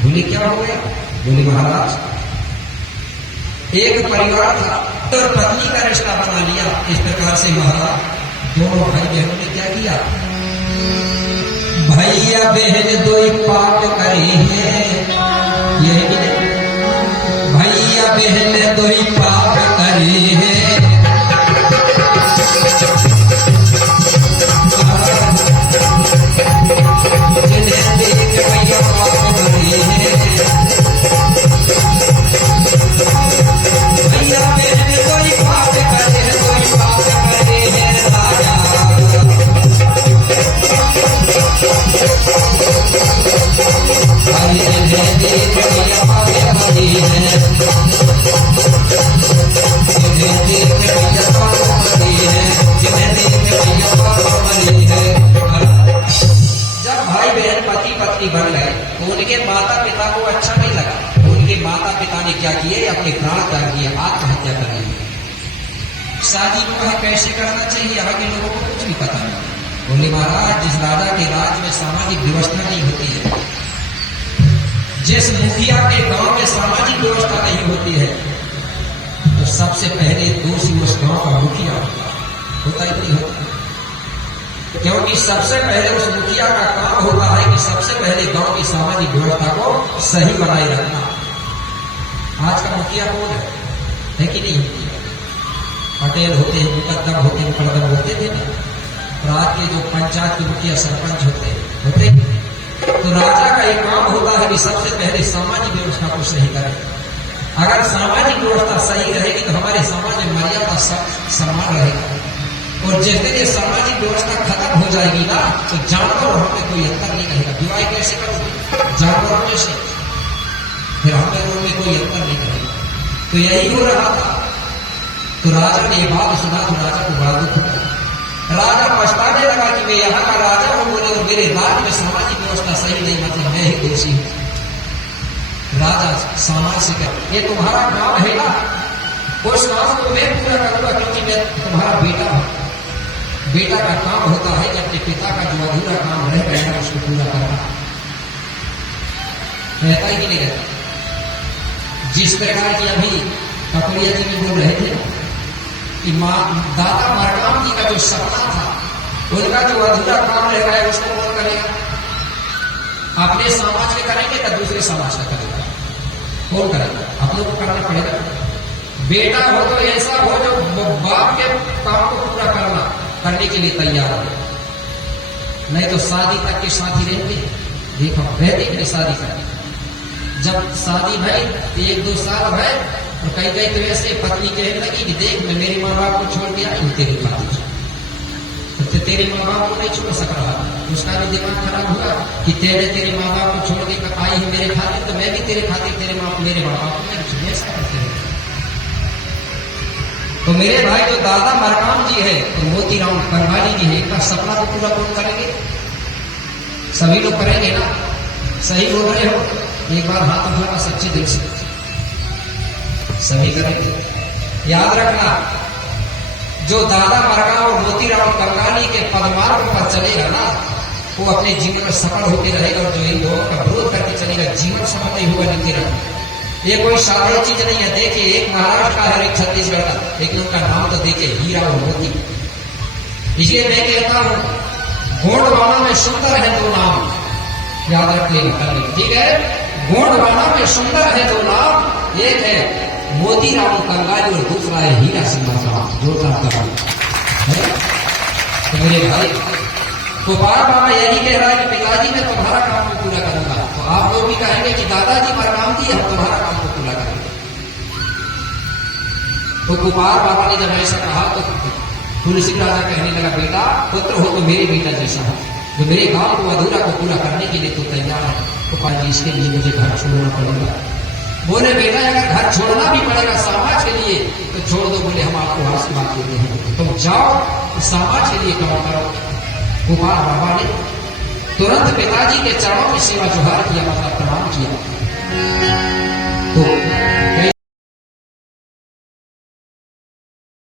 बोले क्या हो गया? बोले महाराज एक परिवार था और पत्नी का रिश्ता बना लिया। इस प्रकार से महाराज दोनों भाई बहनों ने क्या किया? भैया बहन दो पाप करे हैं, यही भैया बहन दो पाप करे हैं। जिन्हें देख भैया पाप करे हैं, भैया बहन दो पाप करे हैं, दो पाप करे हैं राजा। जिन्हें देख भैया पाप करे हैं, जिन्हें देख भैया पाप करे हैं, जिन्हें देख भैया पाप करे हैं। जब भाई बहन पति पत्नी बन गए तो उनके माता पिता को अच्छा नहीं लगा। उनके माता पिता ने क्या किए? अपने प्राण त्याग दिए, आत्महत्या कर ली। शादी विवाह कैसे करना चाहिए आगे लोगों को कुछ भी पता नहीं। बोले महाराज जिस राजा के राज में सामाजिक व्यवस्था नहीं होती है, जिस मुखिया के गांव में सामाजिक व्यवस्था नहीं होती है, तो सबसे पहले दोषी उस गांव का मुखिया होता ही नहीं होता। क्योंकि सबसे पहले उस मुखिया का काम होता है कि सबसे पहले गांव की सामाजिक व्यवस्था को सही बनाए रखना। आज का मुखिया कौन है कि नहीं? पटेल होते हैं, मुकद्दम होते हैं, मुकद्दम होते थे ना। और आज के जो पंचायत के मुखिया सरपंच होते तो राजा का एक काम होता है कि सबसे पहले सामाजिक व्यवस्था को सही करें। अगर सामाजिक व्यवस्था सही रहेगी तो हमारे समाज में मर्यादा सम्मान रहेगा। और जिस दिन ये सामाजिक व्यवस्था खत्म हो जाएगी ना तो जानवर और हमें कोई अंतर नहीं रहेगा। विवाह कैसे करोगे? जानवरों में से, फिर हमें में कोई अंतर नहीं रहेगा। तो यही हो रहा था। तो राजा ने ये बात सुना तो राजा को बड़ा दुख हुआ। राजा पछताने लगा कि मैं यहाँ का राजा हूं, बोले और मेरे राज्य में सामाजिक व्यवस्था सही नहीं, मतलब मैं ही दोषी हूं। राजा समाज से क्या, ये तुम्हारा काम है ना, उस काम को मैं पूरा करूंगा क्योंकि मैं तुम्हारा बेटा हूं। बेटा का काम होता है कि अपने पिता का जो अधूरा काम रह गया है उसको पूरा करना। रहता ही नहीं रहता। जिस प्रकार की अभी कपड़िया जी में बोल रहे थे कि दादा मरकाम जी का जो सपना था, उनका जो अधूरा काम रह गया है उसको कौन करेगा? अपने समाज के करेंगे या दूसरे समाज का करेगा? कौन करेगा? आप लोग को करना पड़ेगा। बेटा हो तो ऐसा हो जो बाप के काम को पूरा करने के लिए तैयार हो, नहीं तो शादी तक के साथ ही रहेंगे। देखो रहते कि शादी करें, जब शादी भई 1-2 साल भय और कई तो ऐसे पत्नी कहने लगी कि देख मैं मेरे माँ बाप को छोड़ के आई हूं तेरे खातिर, तो तेरे माँ बाप को नहीं छोड़ सक रहा। उसका भी दिमाग खराब हुआ कि तेरे माँ बाप को छोड़ के आई है मेरे खातिर, तो मैं भी तेरे खातिर मेरे माँ बाप को नहीं छोड़। ऐसा करते हैं। तो मेरे भाई जो दादा मरकाम जी है और मोतीराम करवाली जी है, इनका सपना तो पूरा कौन करेंगे? सभी लोग करेंगे ना? सही बोल रहे हो? एक बार हाथ उठाना सच्चे दिल से, सभी करेंगे। याद रखना, जो दादा मरकाम और मोतीराम करवाली के पदमार्ग पर चलेगा ना, वो अपने जीवन में सफल होते रहेगा। और जो इन लोगों का विरोध करके चलेगा, जीवन सफल नहीं होगा। नीति रखना, ये कोई साधारण चीज नहीं है। देखिए एक महाराष्ट्र का है, एक छत्तीसगढ़ का, लेकिन उनका नाम तो देखिए हीरा और मोती। इसलिए मैं कहता हूं गोंडवाना में सुंदर है 2 नाम, याद रख लेना, ठीक है? गोंडवाना में सुंदर है 2 नाम, एक है मोतीराम कंगाली और दूसरा है हीरा सिंह मरकाम। जोरदार कदम। तो मेरे भाई गोपाल बाबा यही कह रहा है कि पिताजी मैं तुम्हारा काम को पूरा करूंगा, तो आप लोग भी कहेंगे कि दादाजी प्रणाम दिए, हम तुम्हारा काम को पूरा करेंगे। तो गोपाल बाबा ने जब ऐसा कहा तो तुलसी राजा कहने लगा, बेटा पुत्र हो तो मेरे बेटा जैसा हो, जो मेरे काम को अधूरा को पूरा करने के लिए तो तैयार है। गोपाल जी इसके लिए मुझे घर छोड़ना पड़ेगा। बोले बेटा अगर घर छोड़ना भी पड़ेगा समाज के लिए तो छोड़ दो। बोले हम आपको आशीर्वाद देते हैं, तुम जाओ समाज के लिए काम करो। गोपाल बाबा ने तुरंत पिताजी के चरणों में सेवा जुहार किया, मतलब प्रणाम किया। तो